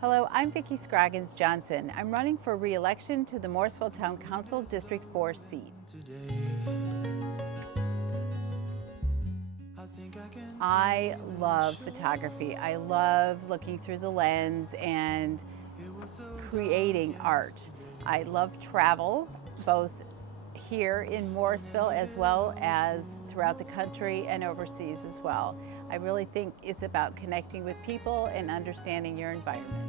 Hello, I'm Vicki Scroggins-Johnson. I'm running for re-election to the Morrisville Town Council District 4 seat. I love photography. I love looking through the lens and creating art. I love travel, both here in Morrisville as well as throughout the country and overseas as well. I really think it's about connecting with people and understanding your environment.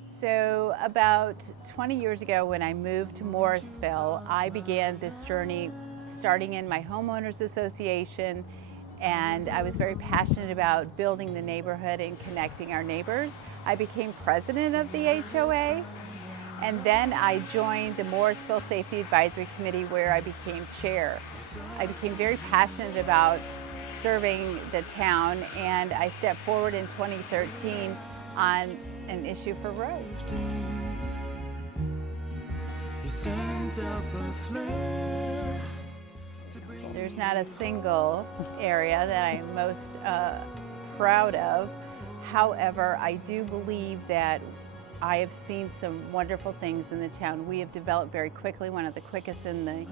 So about 20 years ago when I moved to Morrisville, I began this journey starting in my homeowners association, and I was very passionate about building the neighborhood and connecting our neighbors. I became president of the HOA, and then I joined the Morrisville Safety Advisory Committee where I became chair. I became very passionate about serving the town, and I stepped forward in 2013 on an issue for roads. There's not a single area that I'm most proud of. However, I do believe that I have seen some wonderful things in the town. We have developed very quickly, one of the quickest in the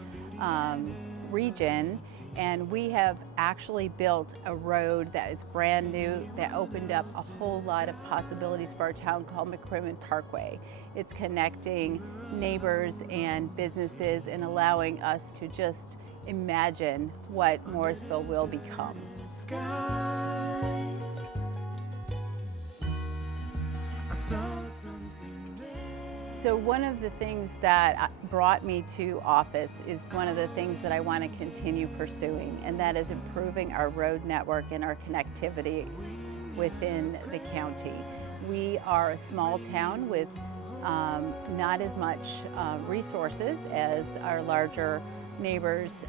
region, and we have actually built a road that is brand new that opened up a whole lot of possibilities for our town called McCrimmon Parkway. It's connecting neighbors and businesses and allowing us to just imagine what Morrisville will become. So one of the things that brought me to office is one of the things that I want to continue pursuing, and that is improving our road network and our connectivity within the county. We are a small town with not as much resources as our larger neighbors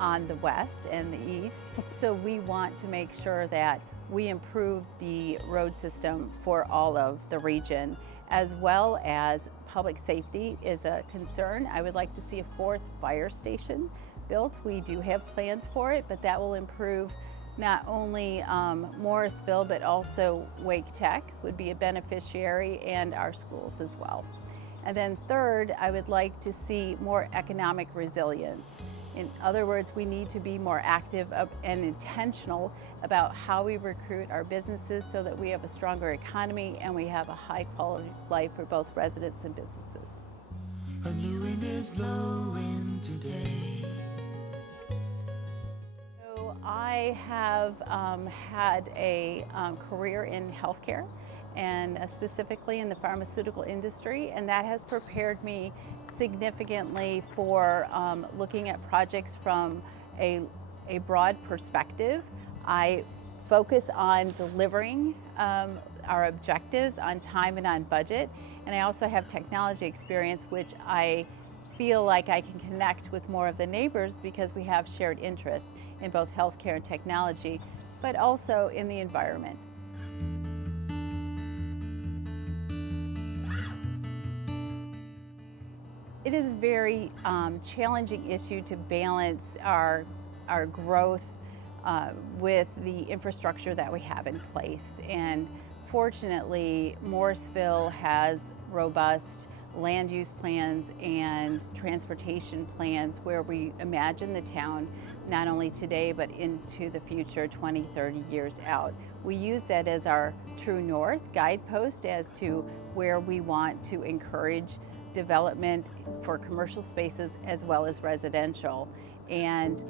on the west and the east. So we want to make sure that we improve the road system for all of the region, as well as public safety is a concern. I would like to see a 4th fire station built. We do have plans for it, but that will improve not only Morrisville, but also Wake Tech would be a beneficiary, and our schools as well. And then third, I would like to see more economic resilience. In other words, we need to be more active and intentional about how we recruit our businesses so that we have a stronger economy and we have a high quality of life for both residents and businesses. A new wind is blowing today. So I have had a career in healthcare, and specifically in the pharmaceutical industry, and that has prepared me significantly for looking at projects from a broad perspective. I focus on delivering our objectives on time and on budget, and I also have technology experience, which I feel like I can connect with more of the neighbors because we have shared interests in both healthcare and technology, but also in the environment. It is a very challenging issue to balance our growth with the infrastructure that we have in place. And fortunately, Morrisville has robust land use plans and transportation plans where we imagine the town not only today but into the future 20, 30 years out. We use that as our true north guidepost as to where we want to encourage development for commercial spaces as well as residential. And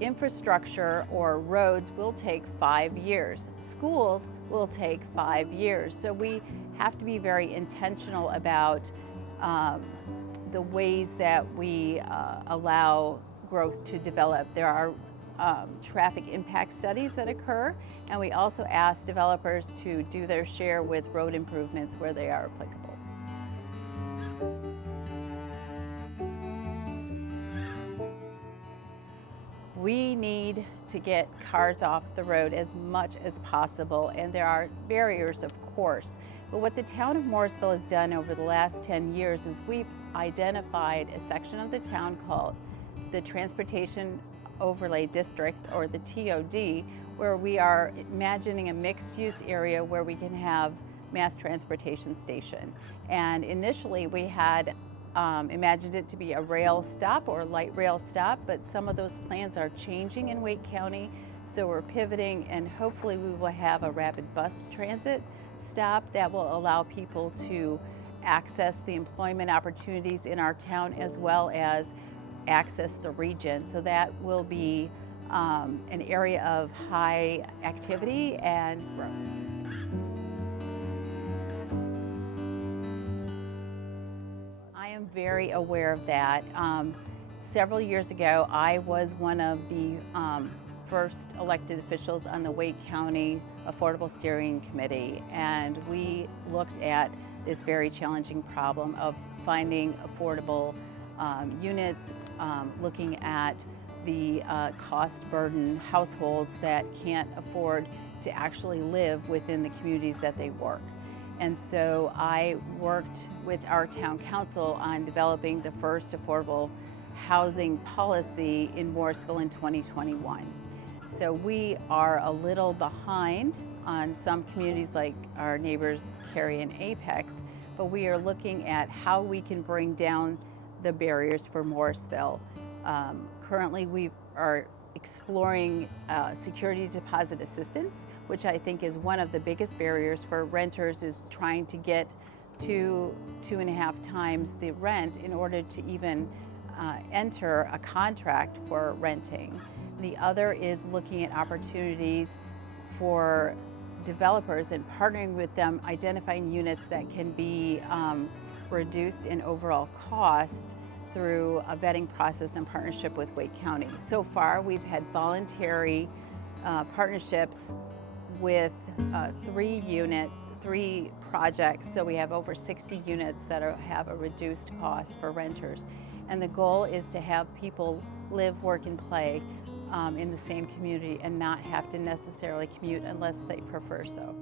infrastructure or roads will take 5 years. Schools will take 5 years. So we have to be very intentional about the ways that we allow growth to develop. There are traffic impact studies that occur, and we also ask developers to do their share with road improvements where they are applicable. We need to get cars off the road as much as possible, and there are barriers, of course. But what the town of Morrisville has done over the last 10 years is we've identified a section of the town called the Transportation overlay district, or the TOD, where we are imagining a mixed-use area where we can have mass transportation station. And initially we had imagined it to be a rail stop or light rail stop, but some of those plans are changing in Wake County, so we're pivoting, and hopefully we will have a rapid bus transit stop that will allow people to access the employment opportunities in our town as well as access the region. So that will be an area of high activity and growth. I am very aware of that. Several years ago, I was one of the first elected officials on the Wake County Affordable Steering Committee, and we looked at this very challenging problem of finding affordable units, looking at the cost burden households that can't afford to actually live within the communities that they work. And so I worked with our town council on developing the first affordable housing policy in Morrisville in 2021. So we are a little behind on some communities like our neighbors Cary and Apex, but we are looking at how we can bring down the barriers for Morrisville. Currently we are exploring security deposit assistance, which I think is one of the biggest barriers for renters, is trying to get to 2.5 times the rent in order to even enter a contract for renting. The other is looking at opportunities for developers and partnering with them, identifying units that can be reduced in overall cost through a vetting process in partnership with Wake County. So far, we've had voluntary partnerships with 3 projects, so we have over 60 units that have a reduced cost for renters. And the goal is to have people live, work, and play in the same community and not have to necessarily commute unless they prefer so.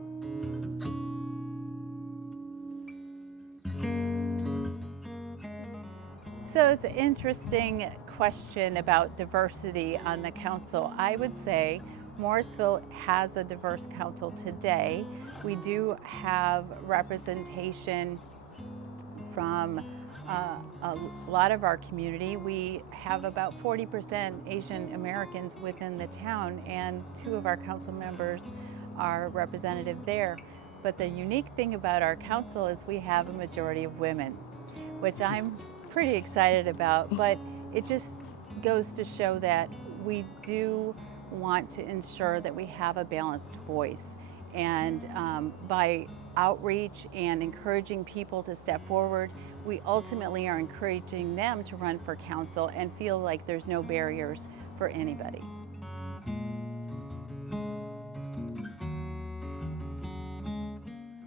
So it's an interesting question about diversity on the council. I would say Morrisville has a diverse council today. We do have representation from a lot of our community. We have about 40% Asian Americans within the town, and 2 of our council members are representative there. But the unique thing about our council is we have a majority of women, which I'm pretty excited about, but it just goes to show that we do want to ensure that we have a balanced voice. And by outreach and encouraging people to step forward, we ultimately are encouraging them to run for council and feel like there's no barriers for anybody.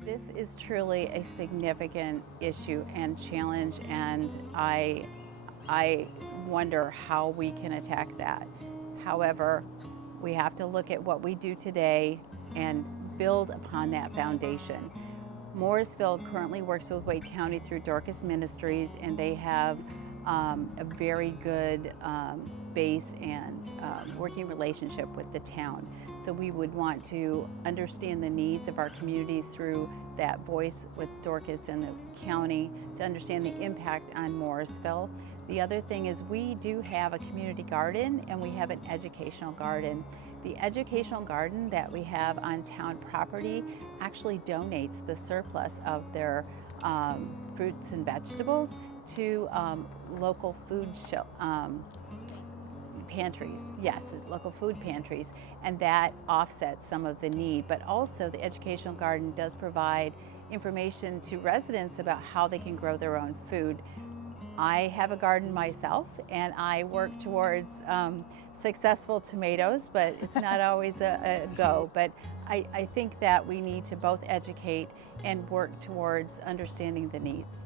This is truly a significant issue and challenge, and I wonder how we can attack that. However, we have to look at what we do today and build upon that foundation. Morrisville currently works with Wake County through Dorcas Ministries, and they have a very good base and working relationship with the town. So we would want to understand the needs of our communities through that voice with Dorcas and the county to understand the impact on Morrisville. The other thing is we do have a community garden and we have an educational garden. The educational garden that we have on town property actually donates the surplus of their fruits and vegetables to local food pantries. Yes, local food pantries, and that offsets some of the need. But also the educational garden does provide information to residents about how they can grow their own food. I have a garden myself, and I work towards successful tomatoes, but it's not always a go. But I think that we need to both educate and work towards understanding the needs.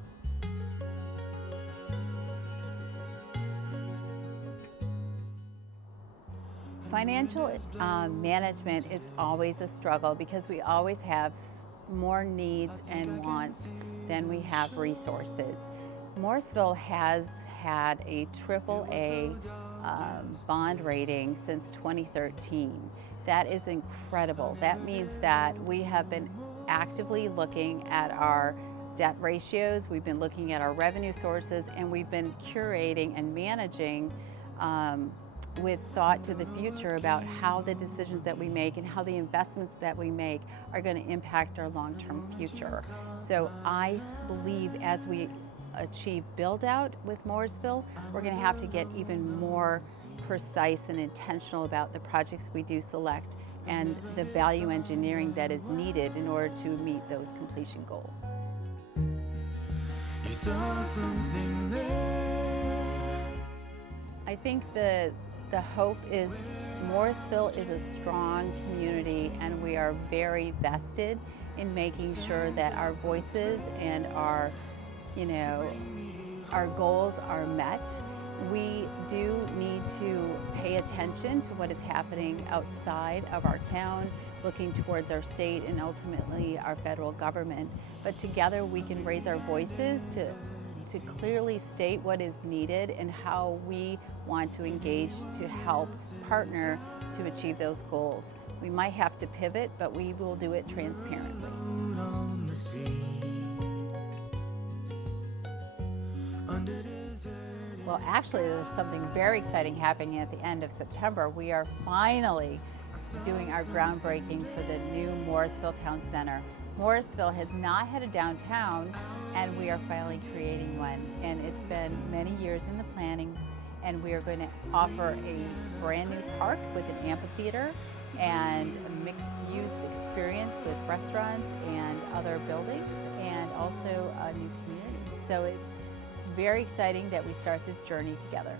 Financial management is always a struggle because we always have more needs and wants than we have resources. Morrisville has had a AAA bond rating since 2013. That is incredible. That means that we have been actively looking at our debt ratios, we've been looking at our revenue sources, and we've been curating and managing with thought to the future about how the decisions that we make and how the investments that we make are going to impact our long-term future. So I believe as we achieve build-out with Morrisville, we're going to have to get even more precise and intentional about the projects we do select and the value engineering that is needed in order to meet those completion goals. You saw something there. I think the hope is Morrisville is a strong community, and we are very vested in making sure that our voices and our goals are met. We do need to pay attention to what is happening outside of our town, looking towards our state and ultimately our federal government. But together we can raise our voices to clearly state what is needed and how we want to engage to help partner to achieve those goals. We might have to pivot, but we will do it transparently. Well, actually, there's something very exciting happening at the end of September. We are finally doing our groundbreaking for the new Morrisville Town Center. Morrisville has not had a downtown, and we are finally creating one. And it's been many years in the planning, and we are going to offer a brand new park with an amphitheater and a mixed-use experience with restaurants and other buildings, and also a new community. So it's very exciting that we start this journey together.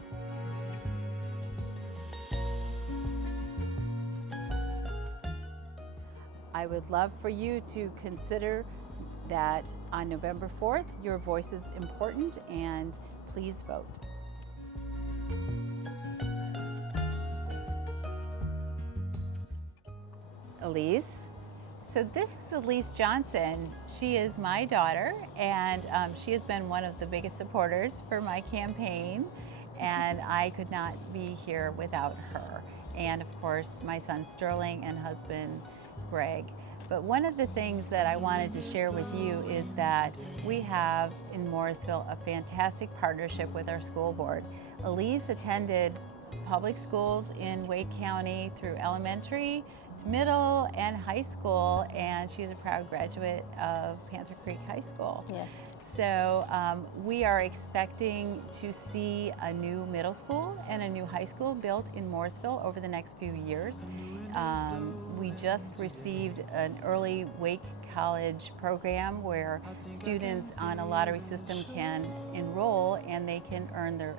I would love for you to consider that on November 4th, your voice is important, and please vote. Elise. So this is Elise Johnson. She is my daughter, and she has been one of the biggest supporters for my campaign, and I could not be here without her. And of course, my son Sterling and husband Greg. But one of the things that I wanted to share with you is that we have in Morrisville a fantastic partnership with our school board. Elise attended public schools in Wake County through elementary, middle, and high school, and she is a proud graduate of Panther Creek High School. Yes. So we are expecting to see a new middle school and a new high school built in Morrisville over the next few years. We just received an early Wake College program where students on a lottery system can enroll and they can earn their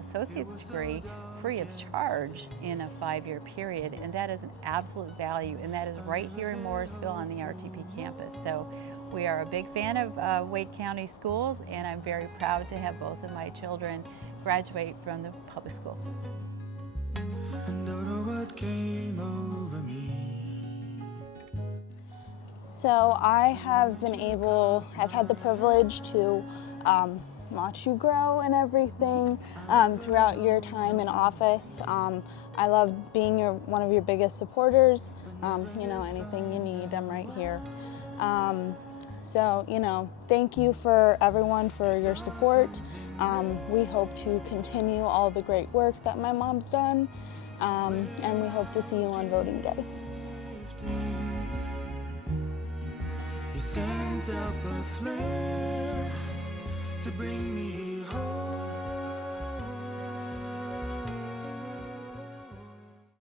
associate's degree free of charge in a 5-year period, and that is an absolute value, and that is right here in Morrisville on the RTP campus. So we are a big fan of Wake County schools, and I'm very proud to have both of my children graduate from the public school system. And don't know what came over me. So I've had the privilege to watch you grow and everything throughout your time in office. I love being one of your biggest supporters. Anything you need, I'm right here. Thank you for everyone for your support. We hope to continue all the great work that my mom's done, and we hope to see you on voting day. You sent up a flare to bring me home.